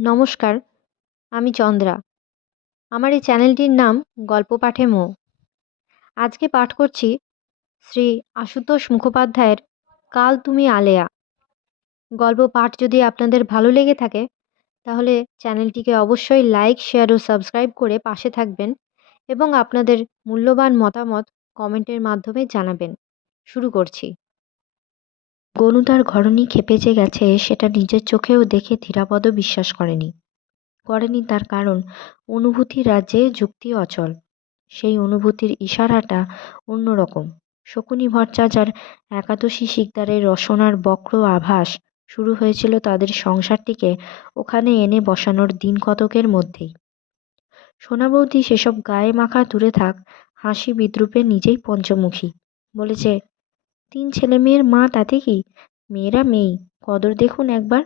নমস্কার, আমি চন্দ্রা। আমার এই চ্যানেলটির নাম গল্প পাঠে মো। আজকে পাঠ করছি শ্রী আশুতোষ মুখোপাধ্যায়ের কাল তুমি আলেয়া। গল্প পাঠ যদি আপনাদের ভালো লেগে থাকে তাহলে চ্যানেলটিকে অবশ্যই লাইক, শেয়ার ও সাবস্ক্রাইব করে পাশে থাকবেন এবং আপনাদের মূল্যবান মতামত কমেন্টের মাধ্যমে জানাবেন। শুরু করছি। গনু তার ঘরণী খেপে যে গেছে সেটা নিজের চোখেও দেখে ধীরাপদ বিশ্বাস করেনি তার কারণ অনুভূতির রাজ্যে যুক্তি অচল। সেই অনুভূতির ইশারাটা অন্যরকম। শকুনি ভট্টাচার্য আর একাদশী শিকদারের রসনার বক্র আভাস শুরু হয়েছিল তাদের সংসারটিকে ওখানে এনে বসানোর দিন কতকের মধ্যেই। সোনা বৌদি সেসব গায়ে মাখা দূরে থাক, হাসি বিদ্রুপে নিজেই পঞ্চমুখী। বলেছে, 3 ছেলে মেয়ের মা, তাতে কি? মেয়েরা মেয়েই, কদর দেখুন একবার।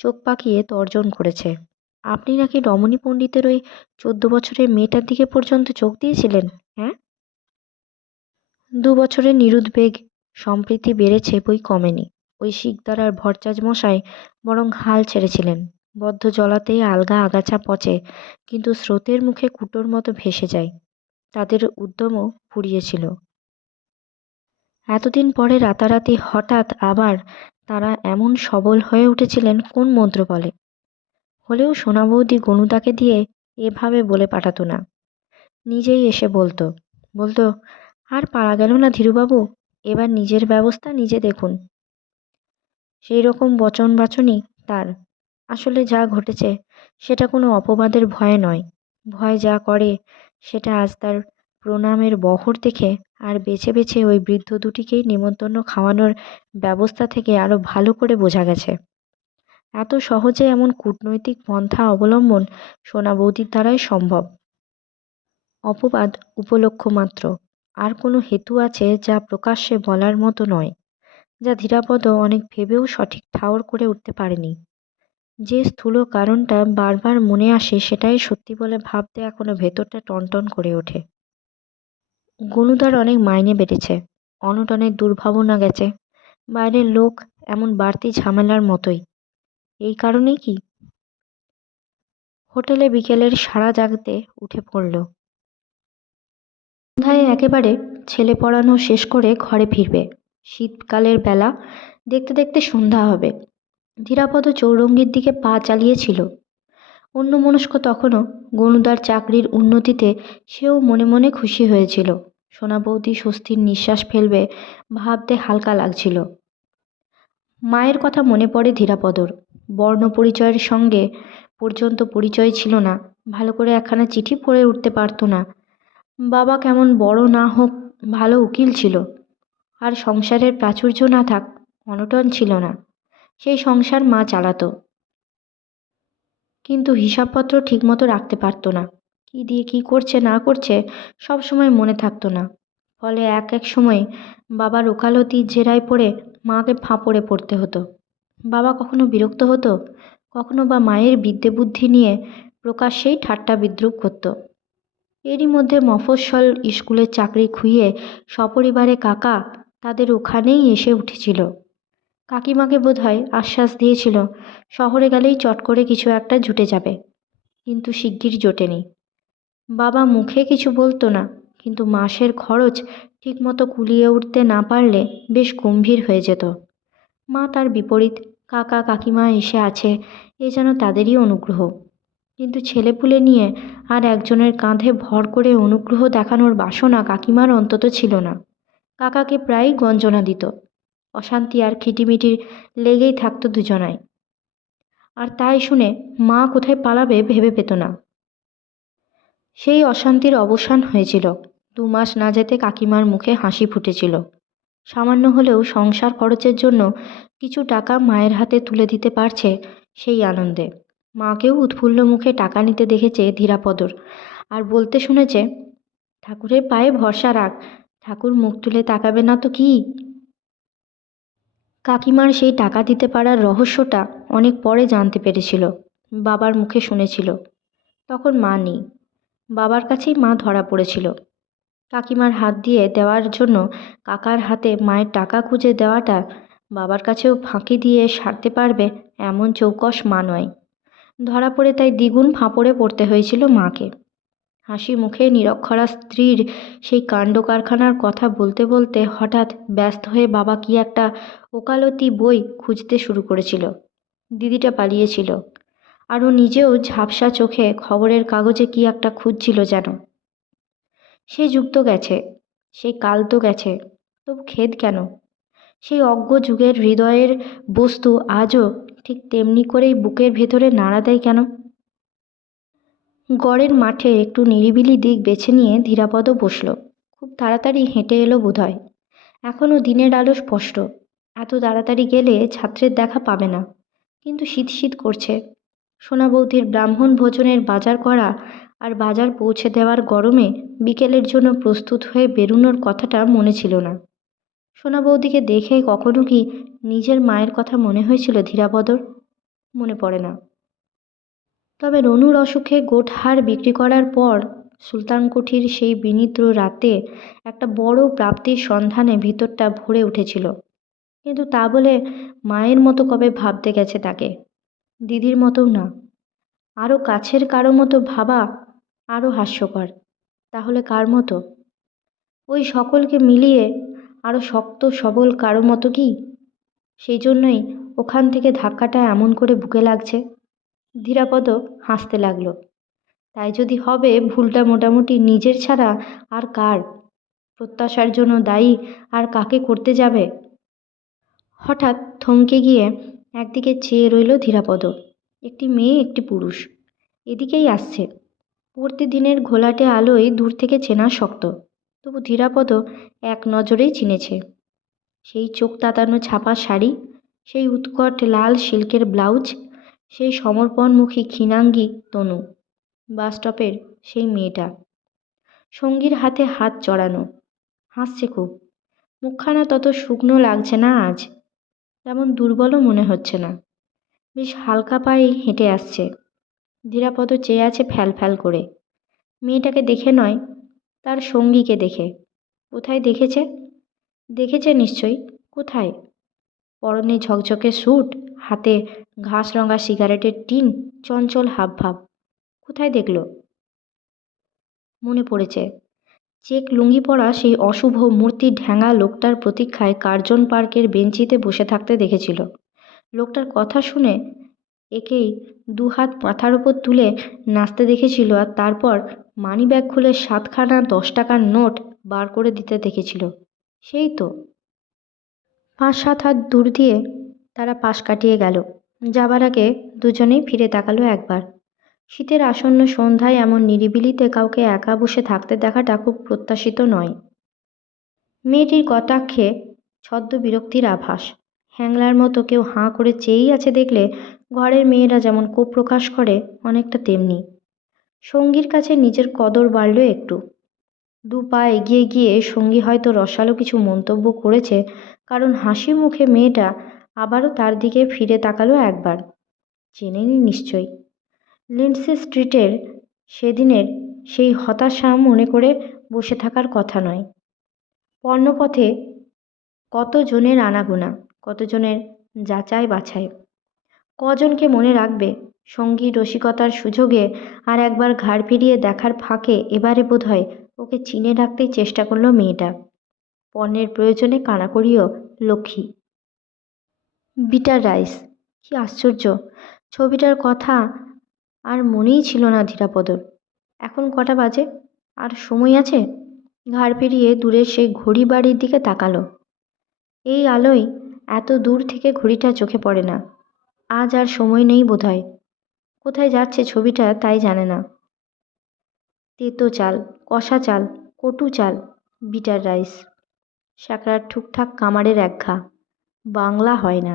চোখ পাকিয়ে তর্জন করেছে, আপনি নাকি রমণী পণ্ডিতের ওই 14 বছরের মেয়েটার দিকে পর্যন্ত চোখ দিয়েছিলেন? হ্যাঁ? 2 বছরের নিরুদ্বেগ সম্প্রীতি বেড়েছে, বই কমেনি। ওই শিকদার আর ভট্টাচার্য মশাই বরং হাল ছেড়েছিলেন। বদ্ধ জলাতেই আলগা আগাছা পচে, কিন্তু স্রোতের মুখে কুটোর মতো ভেসে যায়। তাদের উদ্যমও ফুরিয়েছিল। এতদিন পরে রাতারাতি হঠাৎ আবার তারা এমন সবল হয়ে উঠেছিলেন কোন মন্ত্র বলে। হলেও সোনা বৌদি গনুদাকে দিয়ে এভাবে বলে পাঠাতো না, নিজেই এসে বলতো বলতো আর পারা গেল না ধীরুবাবু, এবার নিজের ব্যবস্থা নিজে দেখুন। সেই রকম বচন বাচনই তার। আসলে যা ঘটেছে সেটা কোনো অপবাদের ভয়ে নয়। ভয় যা করে সেটা আজ তার প্রণামের বহর দেখে আর বেছে বেছে ওই বৃদ্ধ দুটিকেই নিমন্ত্রণ খাওয়ানোর ব্যবস্থা থেকে আরো ভালো করে বোঝা গেছে। এত সহজে এমন কূটনৈতিক পন্থা অবলম্বন সোনা বৌদির দ্বারাই সম্ভব। অপবাদ উপলক্ষ মাত্র। আর কোনো হেতু আছে যা প্রকাশ্যে বলার মতো নয়, যা ধীরাপদ অনেক ভেবেও সঠিক ঠাওর করে উঠতে পারেনি। যে স্থূল কারণটা বারবার মনে আসে সেটাই সত্যি বলে ভাবতে এখনো ভেতরটা টনটন করে ওঠে। গনুদার অনেক মাইনে বেড়েছে, অনটনের দুর্ভাবনা গেছে, বাইরের লোক এমন বাড়তি ঝামেলার মতোই। এই কারণেই কি? হোটেলে বিকেলের সারা জাগতে উঠে পড়ল। সন্ধ্যায় একেবারে ছেলে পড়ানো শেষ করে ঘরে ফিরবে। শীতকালের বেলা, দেখতে দেখতে সন্ধ্যা হবে। ধীরাপদ চৌরঙ্গীর দিকে পা চালিয়েছিল। অন্যমনস্ক তখনও গনুদার চাকরির উন্নতিতে সেও মনে মনে খুশি হয়েছিল। সোনা বৌদি স্বস্তির নিঃশ্বাস ফেলবে ভাবতে হালকা লাগছিল। মায়ের কথা মনে পড়ে ধীরাপদর। বর্ণ পরিচয়ের সঙ্গে পর্যন্ত পরিচয় ছিল না, ভালো করে একখানা চিঠি পড়ে উঠতে পারত না। বাবা কেমন বড় না হোক ভালো উকিল ছিল, আর সংসারের প্রাচুর্য না থাক অনটন ছিল না। সেই সংসার মা চালাতো, কিন্তু হিসাবপত্র ঠিকমতো রাখতে পারতো না। কী দিয়ে কী করছে না করছে সব সময় মনে থাকতো না। ফলে এক এক সময় বাবার ওকালতির জেরায় পড়ে মাকে ফাঁপড়ে পড়তে হতো। বাবা কখনো বিরক্ত হতো, কখনো বা মায়ের বিদ্যে বুদ্ধি নিয়ে প্রকাশ্যেই ঠাট্টা বিদ্রূপ করত। এরই মধ্যে মফস্বল স্কুলের চাকরি খুইয়ে সপরিবারে কাকা তাদের ওখানেই এসে উঠেছিল। কাকিমাকে বোধহয় আশ্বাস দিয়েছিল শহরে গেলেই চট করে কিছু একটা জুটে যাবে, কিন্তু শিগগির জোটেনি। বাবা মুখে কিছু বলতো না, কিন্তু মাসের খরচ ঠিকমতো কুলিয়ে উঠতে না পারলে বেশ গম্ভীর হয়ে যেত। মা তার বিপরীত, কাকা কাকিমা এসে আছে এ যেন তাদেরই অনুগ্রহ। কিন্তু ছেলেপুলে নিয়ে আর একজনের কাঁধে ভর করে অনুগ্রহ দেখানোর বাসনা কাকিমার অন্তত ছিল না। কাকাকে প্রায়ই গঞ্জনা দিত, অশান্তি আর খিটিমিটির লেগেই থাকতো দুজনায়। আর তাই শুনে মা কোথায় পালাবে ভেবে পেত না। সেই অশান্তির অবসান হয়েছিল। 2 মাস না যেতে কাকিমার মুখে হাসি ফুটেছিল। সামান্য হলেও সংসার খরচের জন্য কিছু টাকা মায়ের হাতে তুলে দিতে পারছে, সেই আনন্দে। মাকেও উৎফুল্ল মুখে টাকা নিতে দেখেছে ধীরাপদর, আর বলতে শুনেছে, ঠাকুরের পায়ে ভরসা রাখ, ঠাকুর মুখ তুলে তাকাবে না তো কি। কাকিমার সেই টাকা দিতে পারার রহস্যটা অনেক পরে জানতে পেরেছিল, বাবার মুখে শুনেছিল। তখন মা নেই, বাবার কাছেই মা ধরা পড়েছিল। কাকিমার হাত দিয়ে দেওয়ার জন্য কাকার হাতে মায়ের টাকা খুঁজে দেওয়াটা বাবার কাছেও ফাঁকি দিয়ে সারতে পারবে এমন চৌকস মা নয়। ধরা পড়ে তাই দ্বিগুণ ফাঁপড়ে পড়তে হয়েছিল মাকে। হাসি মুখে নিরক্ষরা স্ত্রীর সেই কাণ্ড কারখানার কথা বলতে বলতে হঠাৎ ব্যস্ত হয়ে বাবা কি একটা ওকালতি বই খুঁজতে শুরু করেছিল। দিদিটা পালিয়েছিল, আর ও নিজেও ঝাপসা চোখে খবরের কাগজে কি একটা খুঁজছিল যেন। সেই যুগ তো গেছে, সেই কাল তো গেছে, তবু খেদ কেন? সেই অজ্ঞ যুগের হৃদয়ের বস্তু আজও ঠিক তেমনি করেই বুকের ভেতরে নাড়া দেয় কেন? গড়ের মাঠে একটু নিরিবিলি দিক বেছে নিয়ে ধীরাপদ বসল। খুব তাড়াতাড়ি হেঁটে এলো বোধহয়। এখনও দিনের আলো স্পষ্ট। এত তাড়াতাড়ি গেলে ছাত্রের দেখা পাবে না। কিন্তু শীত শীত করছে। সোনা বৌদির ব্রাহ্মণ ভোজনের বাজার করা আর বাজার পৌঁছে দেওয়ার গরমে বিকেলের জন্য প্রস্তুত হয়ে বেরুনোর কথাটা মনে ছিল না। সোনা বৌদিকে দেখে কখনো কি নিজের মায়ের কথা মনে হয়েছিল ধীরাপদর? মনে পড়ে না। তবে রনুর অসুখে গোটহার বিক্রি করার পর সুলতানকুঠির সেই বিনিদ্র রাতে একটা বড় প্রাপ্তির সন্ধানে ভিতরটা ভরে উঠেছিল। কিন্তু তা বলে মায়ের মতো কবে ভাবতে গেছে তাকে? দিদির মতোও না। আরও কাছের কারো মতো ভাবা আরও হাস্যকর। তাহলে কার মতো? ওই সকলকে মিলিয়ে আরও শক্ত সবল কারো মতো কি? সেই জন্যই ওখান থেকে ধাক্কাটা এমন করে বুকে লাগছে। ধীরাপদ হাসতে লাগলো। তাই যদি হবে, ভুলটা মোটামুটি নিজের ছাড়া আর কার? প্রত্যাশার জন্য দায়ী আর কাকে করতে যাবে? হঠাৎ থমকে গিয়ে একদিকে চেয়ে রইল ধীরাপদ। একটি মেয়ে, একটি পুরুষ এদিকেই আসছে। প্রতিদিনের ঘোলাটে আলোয় দূর থেকে চেনা শক্ত, তবু ধীরাপদ এক নজরেই চিনেছে। সেই চোখ তাতানো ছাপা শাড়ি, সেই উৎকট লাল সিল্কের ব্লাউজ, সেই সমর্পণমুখী ক্ষীণাঙ্গী তনু। বাসস্টপের সেই মেয়েটা, সঙ্গীর হাতে হাত জড়ানো, হাসছে খুব। মুখখানা তত শুকনো লাগছে না আজ, তেমন দুর্বলও মনে হচ্ছে না। বেশ হালকা পায়েই হেঁটে আসছে। ধীরাপদ চেয়ে আছে ফ্যাল ফ্যাল করে। মেয়েটাকে দেখে নয়, তার সঙ্গীকে দেখে। কোথায় দেখেছে? দেখেছে নিশ্চয়ই। কোথায়? পরনে ঝকঝকে স্যুট, হাতে ঘাসরঙা সিগারেটের টিন, চঞ্চল হাবভাব। কোথায় দেখল? মনে পড়েছে, চেক লুঙ্গি পরা সেই অশুভ মূর্তি ঢ্যাঙা লোকটার প্রতীক্ষায় কার্জন পার্কের বেঞ্চিতে বসে থাকতে দেখেছিল। লোকটার কথা শুনে একেই দুহাত মাথার ওপর তুলে নাচতে দেখেছিল, আর তারপর মানিব্যাগ খুলে 7খানা 10 টাকার নোট বার করে দিতে দেখেছিল। সেই তো। 5-7 হাত দূর দিয়ে তারা পাশ কাটিয়ে গেল। যাবার আগে দুজনেই ফিরে তাকালো একবার। শীতের আসন্ন সন্ধ্যায় এমন নিরিবিলিতে কাউকে একা বসে থাকতে দেখাটা খুব প্রত্যাশিত নয়। মেয়েটির কটাক্ষে ছদ্ম বিরক্তির আভাস। হ্যাংলার মতো কেউ হাঁ করে চেয়েই আছে দেখলে ঘরের মেয়েরা যেমন কোপ প্রকাশ করে, অনেকটা তেমনি। সঙ্গীর কাছে নিজের কদর বাড়ল একটু। 2 পা এগিয়ে গিয়ে সঙ্গী হয়তো রসালো কিছু মন্তব্য করেছে, কারণ হাসি মুখে মেয়েটা আবারও তার দিকে ফিরে তাকালো একবার। চেনেনি নিশ্চয়ই। লিন্ডসে স্ট্রিটের সেদিনের সেই হতাশা মনে করে বসে থাকার কথা নয়। পর্ণপথে কতজনের আনাগোনা, কতজনের যাচাই বাছাই। কজনকে মনে রাখবে? সঙ্গী রসিকতার সুযোগে আর একবার ঘাড় ফিরিয়ে দেখার ফাঁকে এবারে বোধহয় ওকে চিনে রাখতেই চেষ্টা করলো মেয়েটা। পণ্যের প্রয়োজনে কানাকড়িও লক্ষ্মী। Bitter rice. কি আশ্চর্য! ছবিটার কথা আর মনেই ছিল না ধীরাপদর। এখন কটা বাজে? আর সময় আছে? ঘাড় ফিরিয়ে দূরের সেই ঘড়ি বাড়ির দিকে তাকালো। এই আলোয় এত দূর থেকে ঘড়িটা চোখে পড়ে না। আজ আর সময় নেই বোধহয়। কোথায় যাচ্ছে ছবিটা তাই জানে না। তেতো চাল, কষা চাল, কটু চাল, বিটার রাইস, শ্যাকরার ঠুকঠাক কামারের এক ঘা। বাংলা হয় না।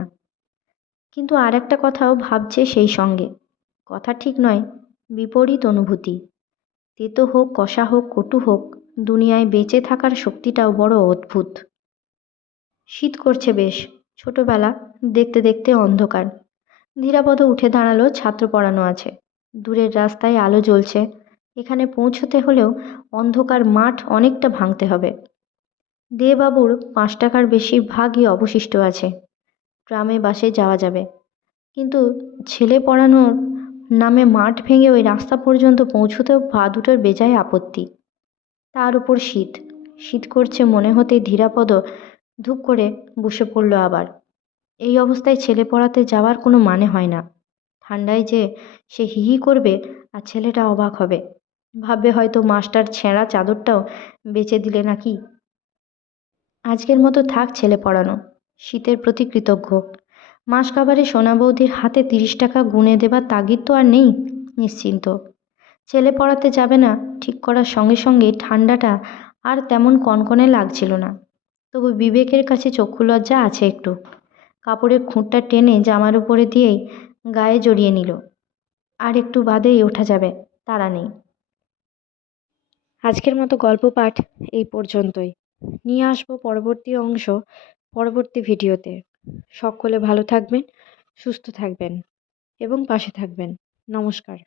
কিন্তু আর একটা কথাও ভাবছে সেই সঙ্গে। কথা ঠিক নয়, বিপরীত অনুভূতি। তেতো হোক, কষা হোক, কটু হোক, দুনিয়ায় বেঁচে থাকার শক্তিটাও বড় অদ্ভুত। শীত করছে বেশ। ছোটবেলা, দেখতে দেখতে অন্ধকার। ধীরাপদ উঠে দাঁড়ালো। ছাত্র পড়ানো আছে। দূরের রাস্তায় আলো জ্বলছে। এখানে পৌঁছতে হলেও অন্ধকার মাঠ অনেকটা ভাঙতে হবে। দেবাবুর 5 টাকার বেশি ভাগই অবশিষ্ট আছে। ট্রামে বাসে যাওয়া যাবে। কিন্তু ছেলে পড়ানোর নামে মাঠ ভেঙে ওই রাস্তা পর্যন্ত পৌঁছতেও পা দুটোর বেজায় আপত্তি। তার উপর শীত। শীত করছে মনে হতেই ধীরাপদ ধুপ করে বসে পড়ল আবার। এই অবস্থায় ছেলে পড়াতে যাওয়ার কোনো মানে হয় না। ঠান্ডায় যে সে হি হি করবে আর ছেলেটা অবাক হবে, ভাববে হয়তো মাস্টার ছেঁড়া চাদরটাও বেচে দিলে নাকি। আজকের মতো থাক ছেলে পড়ানো, শীতের প্রতি কৃতজ্ঞ। মাস কাবারে সোনা বৌদির হাতে 30 টাকা গুনে দেবার তাগিদ তো আর নেই। নিশ্চিন্ত। ছেলে পড়াতে যাবে না ঠিক করার সঙ্গে সঙ্গে ঠান্ডাটা আর তেমন কনকনে লাগছিল না। তবু বিবেকের কাছে চক্ষু লজ্জা আছে একটু। কাপড়ের খুঁটটা টেনে জামার উপরে দিয়েই গায়ে জড়িয়ে নিল। আর একটু বাদেই ওঠা যাবে, তাড়া নেই। আজকের মতো গল্প পাঠ এই পর্যন্তই। নিয়ে আসবো পরবর্তী অংশ পরবর্তী ভিডিওতে। সকলে ভালো থাকবেন, সুস্থ থাকবেন এবং পাশে থাকবেন। নমস্কার।